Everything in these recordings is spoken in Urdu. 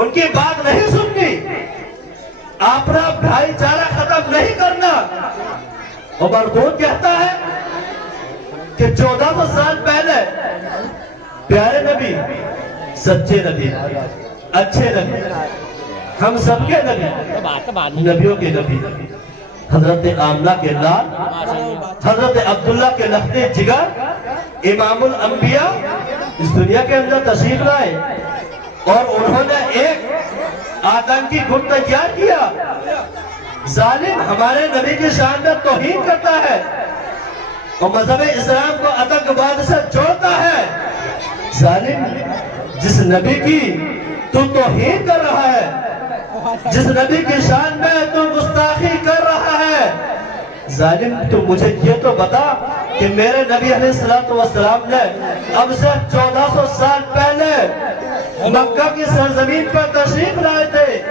ان کی بات نہیں سننی، اپنا بھائی چارہ ختم نہیں کرنا۔ اور مردود کہتا ہے کہ 1400 سال پہلے پیارے نبی، سچے نبی، اچھے نبی، ہم سب کے نبی، نبیوں کے نبی، حضرت آمنہ کے لال، حضرت عبداللہ کے لخت جگر، امام الانبیاء اس دنیا کے اندر تشریف لائے، اور انہوں نے ایک آتنکی گٹ تیار کیا۔ ظالم ہمارے نبی کی شان میں توہین کرتا ہے اور مذہب اسلام کو آتنکواد سے جوڑتا ہے۔ ظالم، جس نبی کی تو توہین کر رہا ہے، جس نبی کی شان میں تو گستاخی کر رہا ہے، ظالم تو مجھے یہ تو بتا کہ میرے نبی علیہ السلام نے اب سے 1400 سال پہلے مکہ کی سرزمین پر تشریف لائے تھے،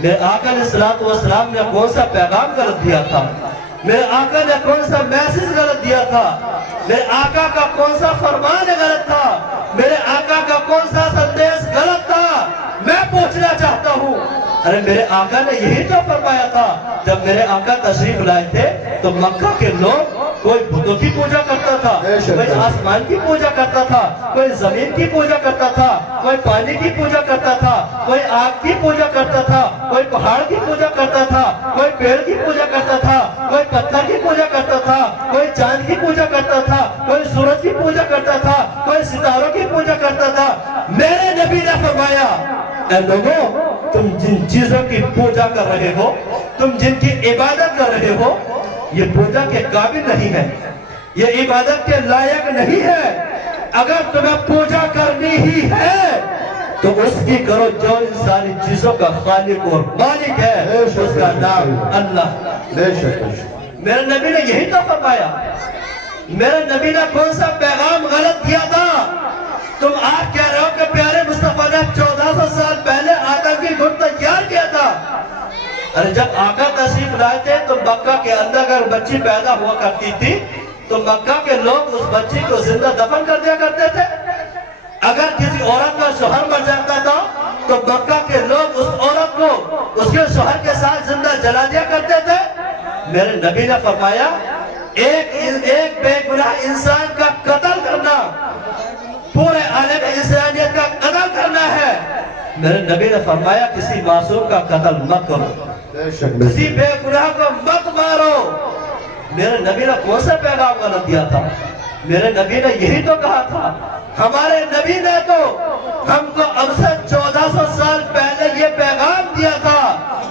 میرے آقا علیہ السلام نے کون سا پیغام غلط دیا تھا؟ میرے آقا نے کون سا میسج غلط دیا تھا؟ میرے آقا کا کون سا فرمان غلط تھا؟ میرے آقا کا کون سا سندیش غلط تھا؟ میں پوچھنا چاہتا ہوں۔ ارے میرے آقا نے یہی تو فرمایا تھا، جب میرے آقا تشریف لائے تھے تو مکہ کے لوگ کوئی بتوں کی پوجا کرتا تھا، کوئی آسمان کی پوجا کرتا تھا، کوئی زمین کی پوجا کرتا تھا، کوئی پانی کی پوجا کرتا تھا، کوئی آگ کی پوجا کرتا تھا، کوئی پہاڑ کی پوجا کرتا تھا، کوئی پیڑ کی پوجا کرتا تھا، کوئی پتھر کی پوجا کرتا تھا، کوئی چاند کی پوجا کرتا تھا، کوئی سورج کی پوجا کرتا تھا، کوئی ستاروں کی پوجا کرتا تھا۔ میرے نبی نے فرمایا، اے لوگوں، تم جن چیزوں کی پوجا کر رہے ہو، تم جن کی عبادت کر رہے ہو، یہ پوجا کے قابل نہیں ہے، یہ عبادت کے لائق نہیں ہے۔ اگر تمہیں پوجا کرنی ہی ہے تو اس کی کرو جو ان ساری چیزوں کا خالق اور مالک ہے، اس کا نام اللہ۔ میرے نبی نے یہی تو فرمایا۔ میرے نبی نے کون سا پیغام غلط دیا تھا؟ تم آج کہہ رہے ہو کہ پیارے مصطفیٰ نے 1400 سال پہلے آتنکی گٹ تیار کیا تھا۔ ارے جب آقا تشریف لائے تھے تو مکہ کے اندر اگر بچی پیدا ہوا کرتی تھی تو مکہ کے لوگ اس بچی کو زندہ دفن کر دیا کرتے تھے۔ اگر کسی عورت کا شوہر مر جاتا تھا تو مکہ کے لوگ اس عورت کو اس کے شوہر کے ساتھ زندہ جلا دیا کرتے تھے۔ میرے نبی نے فرمایا، ایک بے گناہ انسان کا قتل کرنا پورے عالم انسانیت کا قتل کرنا ہے۔ میرے نبی نے فرمایا، کسی معصوم کا قتل مت کرو، کسی بے گناہ کو مت مارو۔ میرے نبی نے کون سا پیغام غلط دیا تھا؟ میرے نبی نے یہی تو کہا تھا۔ ہمارے نبی نے تو ہم کو اب سے 1400 سال پہلے یہ پیغام دیا تھا۔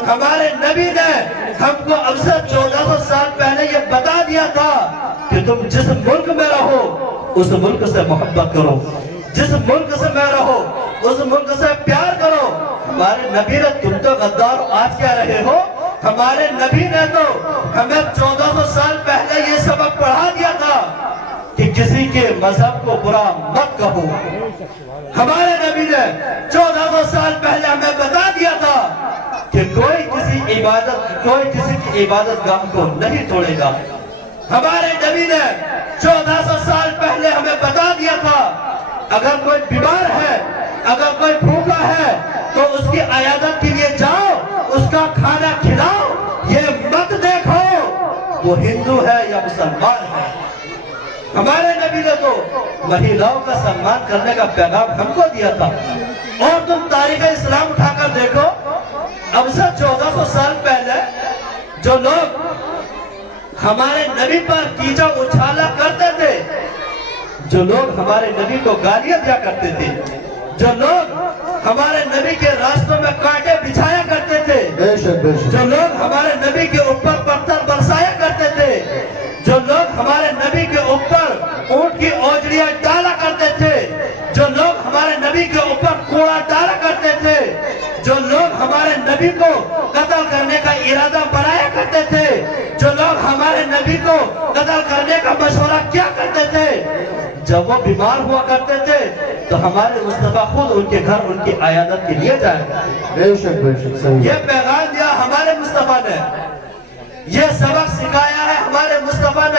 ہمارے نبی نے ہم کو اب سے 1400 سال پہلے یہ بتا دیا تھا کہ تم جس ملک میں رہو اس ملک سے محبت کرو، جس ملک سے میں رہو اس ملک سے پیار کرو۔ ہمارے نبی نے، تم تو غدار آج کہہ رہے ہو، ہمارے نبی نے تو ہمیں 1400 سال پہلے یہ سبق پڑھا دیا تھا کہ کسی کے مذہب کو برا مت کہو۔ ہمارے نبی نے 1400 سال پہلے ہمیں بتا دیا تھا کہ کوئی کسی کی عبادت گاہ کو نہیں توڑے گا۔ ہمارے نبی نے 1400 سال پہلے ہمیں بتا دیا تھا، اگر کوئی بیمار ہے، اگر کوئی بھوکا ہے تو اس کی عیادت کے لیے جاؤ، اس کا کھانا کھلاؤ، یہ مت دیکھو وہ ہندو ہے یا مسلمان ہے۔ ہمارے نبی نے تو مہیلاؤں کا سنمان کرنے کا پیغام ہم کو دیا تھا۔ اور تم تاریخ اسلام اٹھا کر دیکھو، اب سے 1400 سال پہلے جو لوگ ہمارے نبی پر کیچڑ اچھالا کرتے تھے، جو لوگ ہمارے نبی کو گالیاں دیا کرتے تھے، جو لوگ ہمارے نبی کے راستوں میں کانٹے بچھایا کرتے تھے، جو لوگ ہمارے نبی کے اوپر پتھر برسایا کرتے تھے، جو لوگ ہمارے نبی کے اوپر اونٹ کی اوجڑیاں ڈالا کرتے تھے، جو لوگ ہمارے نبی کے اوپر کوڑا ڈالا کرتے تھے، جو لوگ ہمارے نبی کو قتل کرنے کا ارادہ بنایا کرتے تھے، جو لوگ ہمارے نبی کو قتل کرنے کا مشورہ کیا کرتے تھے، جب وہ بیمار ہوا کرتے تھے تو ہمارے مصطفیٰ خود ان کے گھر ان کی عیادت کے لیے جائے۔ یہ پیغام دیا ہمارے مصطفیٰ نے، یہ سبق سکھایا